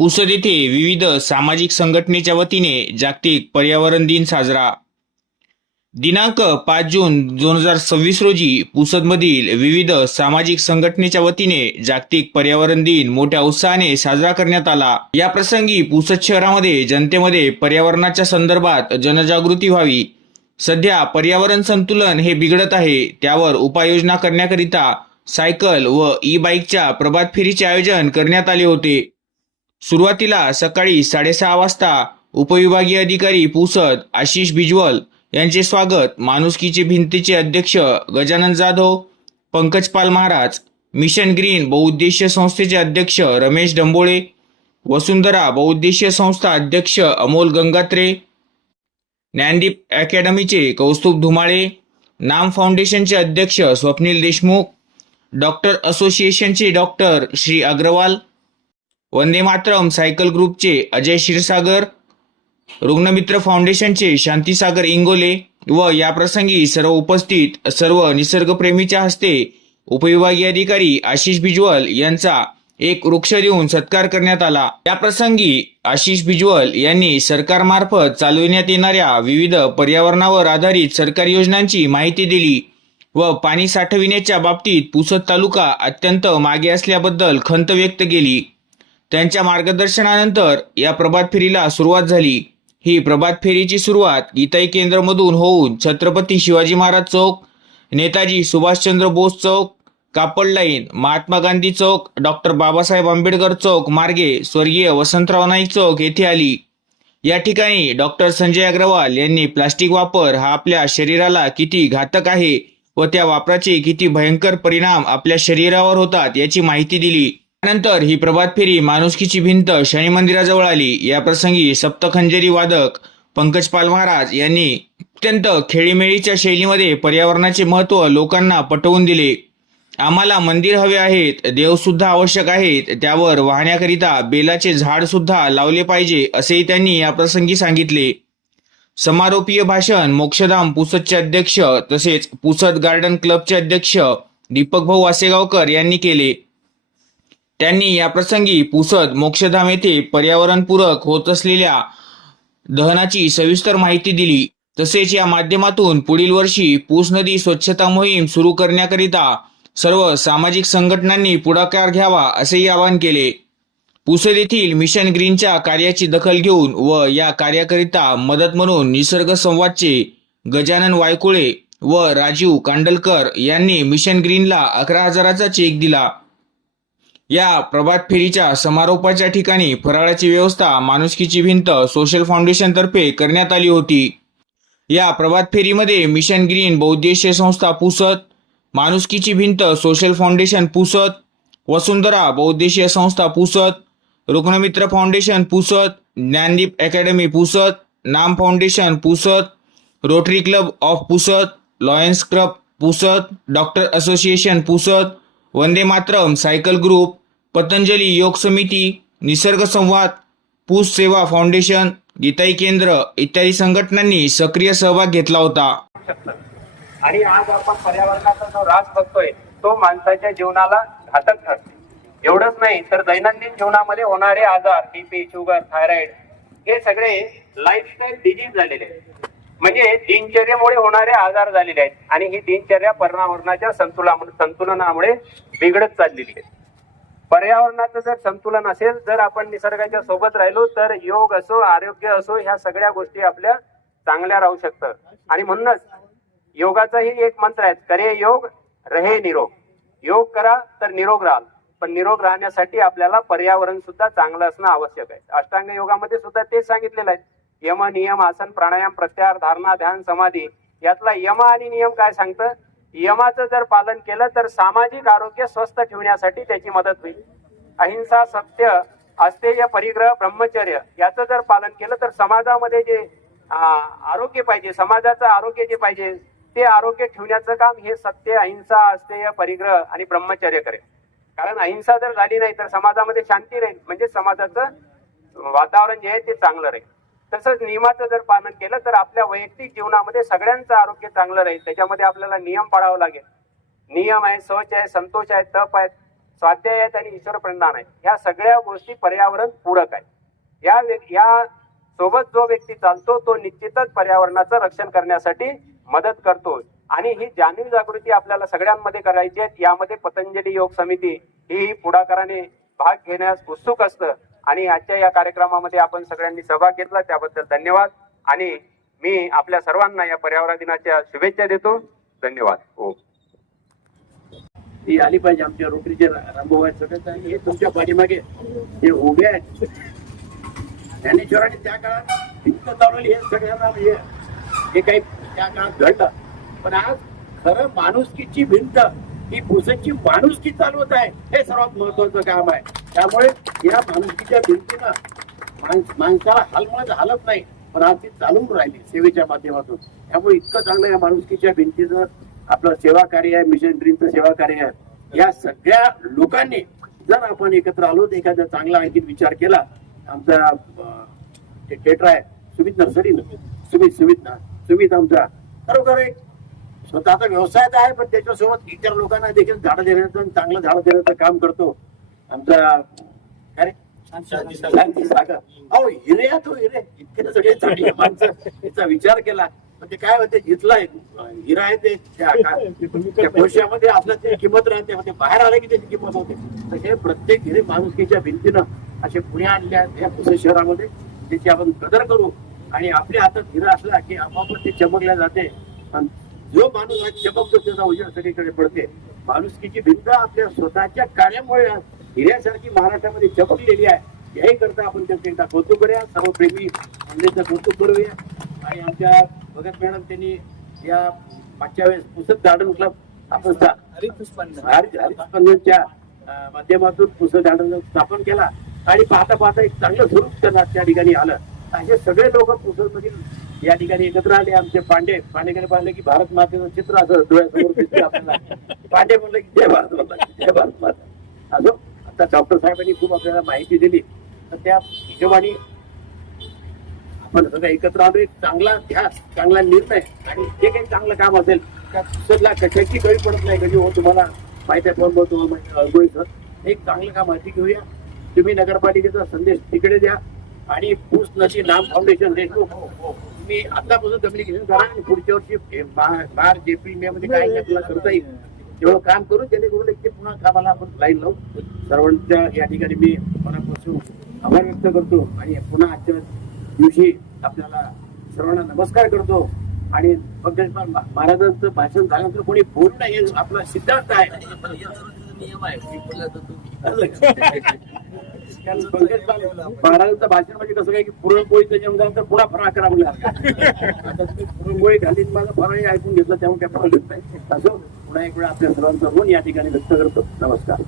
पुसद येथे विविध सामाजिक संघटनेच्या वतीने जागतिक पर्यावरण दिन साजरा. दिनांक 5 जून 2026 रोजी पुसदमधील विविध सामाजिक संघटनेच्या वतीने जागतिक पर्यावरण दिन मोठ्या उत्साहाने साजरा करण्यात आला. या प्रसंगी पुसद शहरामध्ये जनतेमध्ये पर्यावरणाच्या संदर्भात जनजागृती व्हावी. सध्या पर्यावरण संतुलन हे बिघडत आहे, त्यावर उपाययोजना करण्याकरिता सायकल व ई बाईकच्या प्रभात फेरीचे आयोजन करण्यात आले होते. सुरुवातीला सकाळी 6:30 वाजता उपविभागीय अधिकारी पुसद आशिष बिजवल यांचे स्वागत माणुसकीचे भिंतीचे अध्यक्ष गजानन जाधव, पंकज पाल महाराज, मिशन ग्रीन बहुउद्देशीय संस्थेचे अध्यक्ष रमेश डंबोळे, वसुंधरा बहुउद्देशीय संस्था अध्यक्ष अमोल गंगात्रे, ज्ञानदीप अकॅडमीचे कौस्तुभ धुमाळे, नाम फाउंडेशनचे अध्यक्ष स्वप्नील देशमुख, डॉक्टर असोसिएशनचे डॉक्टर श्री अग्रवाल, वंदे मातरम सायकल ग्रुपचे अजय क्षीरसागर, रुग्णमित्र फाउंडेशनचे शांतीसागर इंगोले व याप्रसंगी सर्व उपस्थित सर्व निसर्गप्रेमीच्या हस्ते उपविभागीय अधिकारी आशिष बिजवल यांचा एक वृक्ष देऊन सत्कार करण्यात आला. या प्रसंगी आशिष बिजवल यांनी सरकारमार्फत चालविण्यात येणाऱ्या विविध पर्यावरणावर आधारित सरकारी योजनांची माहिती दिली व पाणी साठविण्याच्या बाबतीत पुसद तालुका अत्यंत मागे असल्याबद्दल खंत व्यक्त केली. त्यांच्या मार्गदर्शनानंतर या प्रभात फेरीला सुरुवात झाली. ही प्रभात फेरीची सुरुवात गीताई केंद्रमधून होऊन छत्रपती शिवाजी महाराज चौक, नेताजी सुभाषचंद्र बोस चौक, कापड लाईन, महात्मा गांधी चौक, डॉक्टर बाबासाहेब आंबेडकर चौक मार्गे स्वर्गीय वसंतराव नाईक चौक येथे आली. या ठिकाणी डॉक्टर संजय अग्रवाल यांनी प्लास्टिक वापर हा आपल्या शरीराला किती घातक आहे व त्या वापराचे किती भयंकर परिणाम आपल्या शरीरावर होतात याची माहिती दिली. त्यानंतर ही प्रभात फेरी माणुसकीची भिंत शनी मंदिराजवळ आली. या प्रसंगी सप्तखंजरी वादक पंकज पाल महाराज यांनी अत्यंत खेळीमेळीच्या शैलीमध्ये पर्यावरणाचे महत्त्व लोकांना पटवून दिले. आम्हाला मंदिर हवे आहेत, देव सुद्धा आवश्यक आहेत, त्यावर वाहण्याकरिता बेलाचे झाड सुद्धा लावले पाहिजे असेही त्यांनी या प्रसंगी सांगितले. समारोपीय भाषण मोक्षधाम पुसदचे अध्यक्ष तसेच पुसद गार्डन क्लबचे अध्यक्ष दीपक भाऊ वासेगावकर यांनी केले. त्यांनी या प्रसंगी पुसद मोक्षधाम येथे पर्यावरणपूरक होत असलेल्या दहनाची सविस्तर माहिती दिली. तसेच या माध्यमातून पुढील वर्षी पूस नदी स्वच्छता मोहीम सुरू करण्याकरिता सर्व सामाजिक संघटनांनी पुढाकार घ्यावा असेही आवाहन केले. पुसद येथील मिशन ग्रीनच्या कार्याची दखल घेऊन व या कार्याकरिता मदत म्हणून निसर्ग संवादचे गजानन वायकुळे व राजीव कांडलकर यांनी मिशन ग्रीनला 11,000चा चेक दिला. या प्रभात फेरीच्या समारोपाच्या ठिकाणी फराळाची व्यवस्था माणुसकीची भिंत सोशल फाउंडेशन तर्फे करण्यात आली होती. या प्रभात फेरीमध्ये मिशन ग्रीन बहुउद्देशीय संस्था पुसद, माणुसकीची भिंत सोशल फाउंडेशन पुसद, वसुंधरा बहुउद्देशीय संस्था पुसद, रुग्णमित्र फाउंडेशन पुसद, ज्ञानदीप अकॅडमी पुसद, नाम foundation Pusad, rotary club of Pusad, Lions club Pusad, doctor association Pusad, Vande Mataram cycle group, Patanjali योग समिती, निसर्ग संवाद, पूस सेवा फाउंडेशन, गीताई केंद्र इत्यादी संघटनांनी सक्रिय सहभाग घेतला होता. आणि आज आपण पर्यावरणाचा जो ऱ्हास बघतोय तो माणसाच्या जीवनाला घातक ठरतो. एवढंच नाही तर दैनंदिन जीवनामध्ये होणारे आजार, बीपी, शुगर, थायरॉइड हे सगळे लाईफस्टाईल डिजीज झालेले आहेत. म्हणजे दिनचर्येमुळे होणारे आजार झालेले आहेत आणि ही दिनचर्या पर्यावरणाच्या संतुलनामुळे बिघडत चाललेली आहे. पर्यावरणाचं जर संतुलन असेल, जर आपण निसर्गाच्या सोबत राहिलो तर योग असो, आरोग्य असो, ह्या सगळ्या गोष्टी आपल्या चांगल्या राहू शकतात. आणि म्हणूनच योगाचाही एक मंत्र आहे, करे योग रहे निरोग. योग करा तर निरोग राहाल, पण निरोग राहण्यासाठी आपल्याला पर्यावरण सुद्धा चांगलं असणं आवश्यक आहे. अष्टांग योगामध्ये सुद्धा तेच सांगितलेलं आहे. यम, नियम, आसन, प्राणायाम, प्रत्याहार, धारणा, ध्यान, समाधी यातला यम आणि नियम काय सांगतं? यमाचं जर पालन केलं तर सामाजिक आरोग्य स्वस्थ ठेवण्यासाठी त्याची मदत होईल. अहिंसा, सत्य, अस्तेय, परिग्रह, ब्रह्मचर्य याचं जर पालन केलं तर समाजामध्ये जे आरोग्य पाहिजे, समाजाचं आरोग्य जे पाहिजे ते आरोग्य ठेवण्याचं काम हे सत्य, अहिंसा, अस्तेय, परिग्रह आणि ब्रह्मचर्य करेल. कारण अहिंसा जर झाली नाही तर समाजामध्ये शांती राहील, म्हणजे समाजाचं वातावरण जे आहे ते चांगलं राहील. तसंच नियमाचं जर पालन केलं तर आपल्या वैयक्तिक जीवनामध्ये सगळ्यांचं आरोग्य चांगलं राहील. त्याच्यामध्ये आपल्याला नियम पाळावं लागेल. नियम आहे, शौच आहे, संतोष आहे, तप आहे, स्वाध्याय आहेत आणि ईश्वर प्रणिधान आहे. या सगळ्या गोष्टी पर्यावरण पूरक आहे. या सोबत जो व्यक्ती चालतो तो निश्चितच पर्यावरणाचं रक्षण करण्यासाठी मदत करतो. आणि ही जाणीव जागृती आपल्याला सगळ्यांमध्ये करायची आहे. यामध्ये पतंजली योग समिती ही पुढाकाराने भाग घेण्यास उत्सुक असतं. आणि आजच्या या कार्यक्रमामध्ये आपण सगळ्यांनी सहभाग घेतला त्याबद्दल धन्यवाद. आणि मी आपल्या सर्वांना या पर्यावरण दिनाच्या शुभेच्छा देतो. धन्यवाद. हो, ती आली पाहिजे आमच्या रोटरीचे रामभाऊ आहेत सगळ्यात. हे तुमच्या पाठीमागे हे उभे आहेत. ज्ञानेश्वरांनी त्या काळात इतकं चालवली हे सगळ्यांना म्हणजे हे काही त्या काळात घडलं. पण आज खरं माणुसकीची भिंत ही पुसदची माणुसकी चालवत आहे हे सर्वात महत्वाचं काम आहे. त्यामुळे या माणुसकीच्या भिंतीनं माणसाला हलमत हलत नाही, पण आज ती चालवून राहिली सेवेच्या माध्यमातून. त्यामुळे इतकं चांगलं या माणुसकीच्या भिंतीचं आपलं सेवा कार्य आहे, मिशन ड्रीमचं सेवा कार्य आहे. या सगळ्या लोकांनी जर आपण एकत्र आलो तर एखादा चांगला आणखी विचार केला. आमचा थिएटर आहे सुमित नर्सरी, सुमित आमचा खरोखर एक स्वतःचा व्यवसाय तर आहे, पण त्याच्यासोबत इतर लोकांना देखील झाडं देण्याचं चांगलं झाडं देण्याचं काम करतो. आमचा काय शांती सागर, अहो हिरे आहे तो हिरे. इतके सगळे चांगले माणसं याचा विचार केला. म्हणजे काय होते जिथला हिरा आहे ते त्या कोशामध्ये असलं त्याची किंमत राहते, म्हणजे बाहेर आलं की त्याची किंमत होते. तर हे प्रत्येक हिरे माणुसकीच्या भिंतीनं असे पुण्यातल्या या पुणे शहरामध्ये त्याची आपण कदर करू. आणि आपल्या हातात हिरा असला की आपापत ते चमकल्या जाते. जो माणूस आज चमकतो त्याचा उजेड सगळीकडे पडते. माणुसकीची भिंत आपल्या स्वतःच्या कार्यामुळे हिऱ्यासारखी महाराष्ट्रामध्ये चमकलेली आहे. याही करता आपण त्यांचं एकदा कौतुक करूया, सर्व प्रेमी मंडळीचं कौतुक करूया. आणि आमच्या भगत मॅडम त्यांनी या मागच्या वेळेस पुसद गार्डन क्लब आपण हरितस्पंदनच्या माध्यमातून पुसद गार्डन स्थापन केला. आणि पाहता पाहता एक चांगलं स्वरूप त्यांना त्या ठिकाणी आलं. असे सगळे लोक पुसद मधील या ठिकाणी एकत्र आले. आमचे पांडेकडे पाहिले की भारत मातेचं चित्र असं डोळ्यासमोर दिसते आपल्याला. पांडे म्हणलं की जय भारत माता, जय भारत माता. असो, आता डॉक्टर साहेबांनी खूप आपल्याला माहिती दिली. तर त्या हिशोबाने आपण सगळं एकत्र आलो. एक चांगला ध्यास, चांगला निर्णय आणि जे काही चांगलं काम असेल त्या पुसदला कशाची गळी पडत नाही. कधी हो तुम्हाला माहिती आहे कोण बोलतो एक चांगलं काम हाती घेऊया. तुम्ही नगरपालिकेचा संदेश तिकडे द्या. आणि पूस नदी नाम फाउंडेशन देशमुख तुम्ही आतापासून कम्युनिकेशन करा. आणि पुढच्या वर्षी मार्च एप्रिल मे मध्ये काय आपल्याला करता येईल तेवढं काम करू, जेणेकरून एक ते पुन्हा कामाला आपण लाईन लावू. सर्वांच्या या ठिकाणी मी मनापासून आभार व्यक्त करतो. आणि पुन्हा आजच्या दिवशी आपल्याला सर्वांना नमस्कार करतो. आणि फक्त महाराजांचं भाषण झाल्यानंतर कोणी बोलू नये हे आपला सिद्धांत आहे. महाराजांचं भाषण म्हणजे कसं काय की पुरणपोळीचं जेवण झालं तर पुन्हा फराळ करा म्हणलं. आता तुम्ही पुरणपोळी घालीन माझं फराळी ऐकून घेतलं त्यामुळे काय फरक नाही. असं पुन्हा एक वेळा आपल्या सर्वांचा गुण या ठिकाणी व्यक्त करतो. नमस्कार.